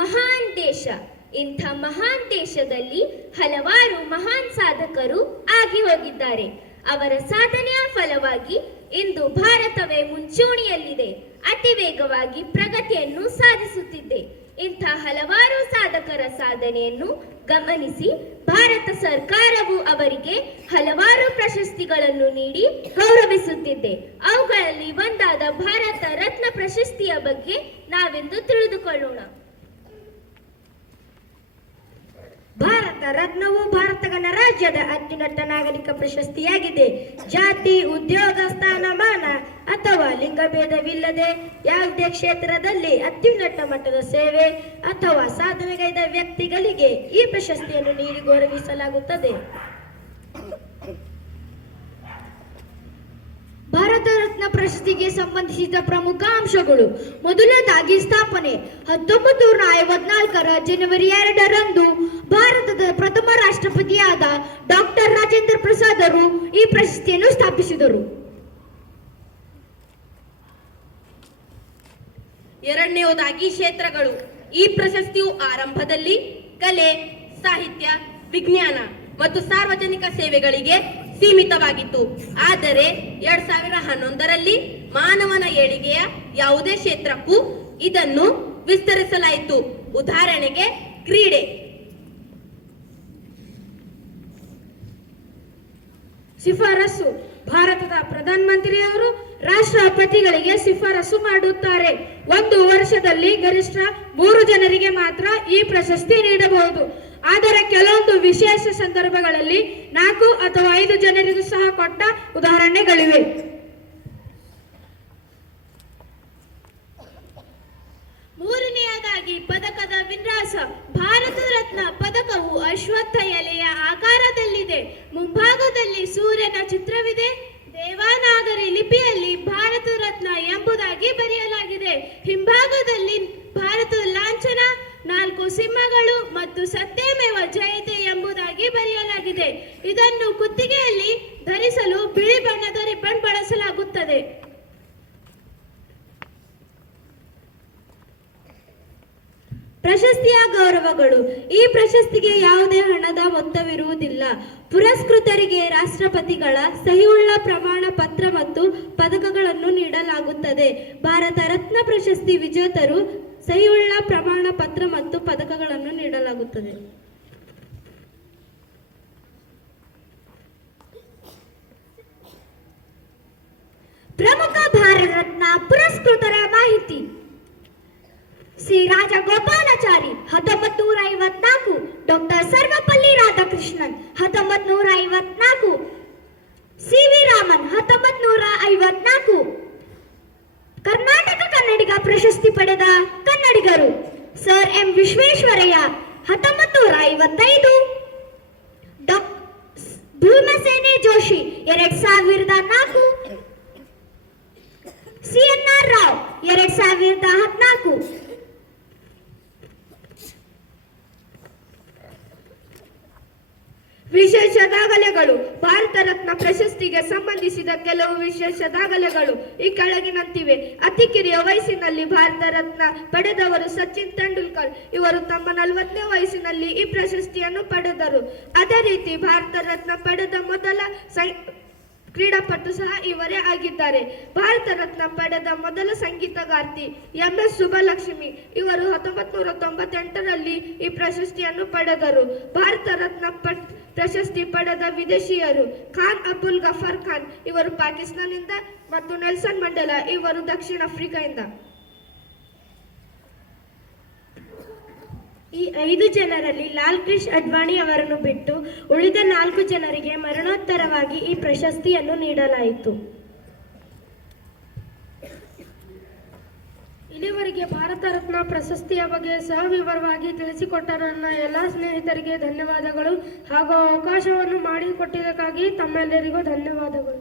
ಮಹಾನ್ ದೇಶ. ಇಂಥ ಮಹಾನ್ ದೇಶದಲ್ಲಿ ಹಲವಾರು ಮಹಾನ್ ಸಾಧಕರು ಆಗಿ ಹೋಗಿದ್ದಾರೆ. ಅವರ ಸಾಧನೆಯ ಫಲವಾಗಿ ಇಂದು ಭಾರತವೇ ಮುಂಚೂಣಿಯಲ್ಲಿದೆ, ಅತಿ ವೇಗವಾಗಿ ಪ್ರಗತಿಯನ್ನು ಸಾಧಿಸುತ್ತಿದೆ. ಇಂಥ ಹಲವಾರು ಸಾಧಕರ ಸಾಧನೆಯನ್ನು ಗಮನಿಸಿ ಭಾರತ ಸರ್ಕಾರವು ಅವರಿಗೆ ಹಲವಾರು ಪ್ರಶಸ್ತಿಗಳನ್ನು ನೀಡಿ ಗೌರವಿಸುತ್ತಿದೆ. ಅವುಗಳಲ್ಲಿ ಒಂದಾದ ಭಾರತ ರತ್ನ ಪ್ರಶಸ್ತಿಯ ಬಗ್ಗೆ ನಾವೆಂದು ತಿಳಿದುಕೊಳ್ಳೋಣ. ಭಾರತ ರತ್ನವು ಭಾರತ ಗಣರಾಜ್ಯದ ಅತ್ಯುನ್ನತ ನಾಗರಿಕ ಪ್ರಶಸ್ತಿಯಾಗಿದೆ. ಜಾತಿ, ಉದ್ಯೋಗ, ಸ್ಥಾನಮಾನ ಅಥವಾ ಲಿಂಗಭೇದವಿಲ್ಲದೆ ಯಾವುದೇ ಕ್ಷೇತ್ರದಲ್ಲಿ ಅತ್ಯುನ್ನತ ಮಟ್ಟದ ಸೇವೆ ಅಥವಾ ಸಾಧನೆಗೈದ ವ್ಯಕ್ತಿಗಳಿಗೆ ಈ ಪ್ರಶಸ್ತಿಯನ್ನು ನೀಡಿ ಗೌರವಿಸಲಾಗುತ್ತದೆ. ಭಾರತ ರತ್ನ ಪ್ರಶಸ್ತಿಗೆ ಸಂಬಂಧಿಸಿದ ಪ್ರಮುಖ ಅಂಶಗಳು: ಮೊದಲನೇದಾಗಿ ಸ್ಥಾಪನೆ. 1954ರ ಜನವರಿ 2ರಂದು ಭಾರತದ ಪ್ರಥಮ ರಾಷ್ಟ್ರಪತಿಯಾದ ಡಾಕ್ಟರ್ ರಾಜೇಂದ್ರ ಪ್ರಸಾದರು ಈ ಪ್ರಶಸ್ತಿಯನ್ನು ಸ್ಥಾಪಿಸಿದರು. ಎರಡನೆಯದಾಗಿ ಕ್ಷೇತ್ರಗಳು. ಈ ಪ್ರಶಸ್ತಿಯು ಆರಂಭದಲ್ಲಿ ಕಲೆ, ಸಾಹಿತ್ಯ, ವಿಜ್ಞಾನ ಮತ್ತು ಸಾರ್ವಜನಿಕ ಸೇವೆಗಳಿಗೆ ಸೀಮಿತವಾಗಿತ್ತು. ಆದರೆ 2011ರಲ್ಲಿ ಮಾನವನ ಏಳಿಗೆಯ ಯಾವುದೇ ಕ್ಷೇತ್ರಕ್ಕೂ ಇದನ್ನು ವಿಸ್ತರಿಸಲಾಯಿತು. ಉದಾಹರಣೆಗೆ ಕ್ರೀಡೆ. ಶಿಫಾರಸು. ಭಾರತದ ಪ್ರಧಾನಮಂತ್ರಿಯವರು ರಾಷ್ಟ್ರಪತಿಗಳಿಗೆ ಶಿಫಾರಸು ಮಾಡುತ್ತಾರೆ. ಒಂದು ವರ್ಷದಲ್ಲಿ ಗರಿಷ್ಠ 3 ಜನರಿಗೆ ಮಾತ್ರ ಈ ಪ್ರಶಸ್ತಿ ನೀಡಬಹುದು. ಆದರೆ ಕೆಲವೊಂದು ವಿಶೇಷ ಸಂದರ್ಭಗಳಲ್ಲಿ 4 ಅಥವಾ 5 ಜನರಿಗೂ ಸಹ ಕೊಟ್ಟ ಉದಾಹರಣೆಗಳಿವೆ. ಮೂರನೆಯದಾಗಿ ಪದಕದ ವಿನ್ಯಾಸ. ಭಾರತ ರತ್ನ ಪದಕವು ಅಶ್ವತ್ಥ ಎಲೆಯ ಆಕಾರದಲ್ಲಿದೆ. ಮುಂಭಾಗದಲ್ಲಿ ಸೂರ್ಯನ ಚಿತ್ರವಿದೆ. ದೇವನಾಗರಿ ಲಿಪಿಯಲ್ಲಿ ಭಾರತ ರತ್ನ ಎಂಬುದಾಗಿ ಬರೆಯಲಾಗಿದೆ. ಹಿಂಭಾಗದಲ್ಲಿ ಭಾರತದ ಲಾಂಛನ, 4 ಸಿಂಹಗಳು ಮತ್ತು ಸತ್ಯಮೇವ ಜಯತೆ ಎಂಬುದಾಗಿ ಬರೆಯಲಾಗಿದೆ. ಇದನ್ನು ಕುತ್ತಿಗೆಯಲ್ಲಿ ಧರಿಸಲು ಬಿಳಿ ಬಣ್ಣದ ರಿಬ್ಬನ್ ಬಳಸಲಾಗುತ್ತದೆ. ಪ್ರಶಸ್ತಿಯ ಗೌರವಗಳು. ಈ ಪ್ರಶಸ್ತಿಗೆ ಯಾವುದೇ ಹಣದ ಮೊತ್ತವಿರುವುದಿಲ್ಲ. ಪುರಸ್ಕೃತರಿಗೆ ರಾಷ್ಟ್ರಪತಿಗಳ ಸಹಿಯುಳ್ಳ ಪ್ರಮಾಣ ಪತ್ರ ಮತ್ತು ಪದಕಗಳನ್ನು ನೀಡಲಾಗುತ್ತದೆ. ಭಾರತ ರತ್ನ ಪ್ರಶಸ್ತಿ ವಿಜೇತರು ಸಹಿಯುಳ್ಳ ಪ್ರಮಾಣ ಪತ್ರ ಮತ್ತು ಪದಕಗಳನ್ನು ನೀಡಲಾಗುತ್ತದೆ. ಪ್ರಮುಖ ಭಾರತ ರತ್ನ ಪುರಸ್ಕೃತರ ಮಾಹಿತಿ. Shri Rajagopalachari 1954, doctor Sarvepalli Radhakrishnan 1954, C V. ರಾಮನ್ 1954. ಕರ್ನಾಟಕ ಕನ್ನಡಿಗ ಪ್ರಶಸ್ತಿ ಪಡೆದ ಕನ್ನಡಿಗರು: sir M Visvesvaraya 1955, Bhimsen Joshi 2004, C N R. Rao 2014. ವಿಶೇಷ ದಾಖಲೆಗಳು. ಭಾರತ ರತ್ನ ಪ್ರಶಸ್ತಿಗೆ ಸಂಬಂಧಿಸಿದ ಕೆಲವು ವಿಶೇಷ ದಾಖಲೆಗಳು ಈ ಕೆಳಗಿನಂತಿವೆ. ಅತಿ ಕಿರಿಯ ವಯಸ್ಸಿನಲ್ಲಿ ಭಾರತ ರತ್ನ ಪಡೆದವರು ಸಚಿನ್ ತೆಂಡೂಲ್ಕರ್. ಇವರು ತಮ್ಮ 40ನೇ ವಯಸ್ಸಿನಲ್ಲಿ ಈ ಪ್ರಶಸ್ತಿಯನ್ನು ಪಡೆದರು. ಅದೇ ರೀತಿ ಭಾರತ ರತ್ನ ಪಡೆದ ಮೊದಲ ಕ್ರೀಡಾಪಟು ಸಹ ಇವರೇ ಆಗಿದ್ದಾರೆ. ಭಾರತ ರತ್ನ ಪಡೆದ ಮೊದಲ ಸಂಗೀತಗಾರ್ತಿ ಎಂ.ಎಸ್. ಸುಬ್ಬಲಕ್ಷ್ಮಿ. ಇವರು 1998ರಲ್ಲಿ ಈ ಪ್ರಶಸ್ತಿಯನ್ನು ಪಡೆದರು. ಭಾರತ ರತ್ನ ಪ್ರಶಸ್ತಿ ಪಡೆದ ವಿದೇಶಿಯರು: ಖಾನ್ ಅಬ್ದುಲ್ ಗಫಾರ್ ಖಾನ್, ಇವರು ಪಾಕಿಸ್ತಾನದಿಂದ, ಮತ್ತು ನೆಲ್ಸನ್ ಮಂಡೇಲಾ, ಇವರು ದಕ್ಷಿಣ ಆಫ್ರಿಕಾದಿಂದ. ಈ 5 ಜನರಲ್ಲಿ ಲಾಲ್ ಕೃಷ್ಣ ಅಡ್ವಾಣಿ ಅವರನ್ನು ಬಿಟ್ಟು ಉಳಿದ 4 ಜನರಿಗೆ ಮರಣೋತ್ತರವಾಗಿ ಈ ಪ್ರಶಸ್ತಿಯನ್ನು ನೀಡಲಾಯಿತು. ಇಲ್ಲಿವರೆಗೆ ಭಾರತ ರತ್ನ ಪ್ರಶಸ್ತಿಯ ಬಗ್ಗೆ ಸವಿವರವಾಗಿ ತಿಳಿಸಿಕೊಟ್ಟ ನನ್ನ ಎಲ್ಲ ಸ್ನೇಹಿತರಿಗೆ ಧನ್ಯವಾದಗಳು ಹಾಗೂ ಅವಕಾಶವನ್ನು ಮಾಡಿಕೊಟ್ಟಿದ್ದಕ್ಕಾಗಿ ತಮ್ಮೆಲ್ಲರಿಗೂ ಧನ್ಯವಾದಗಳು.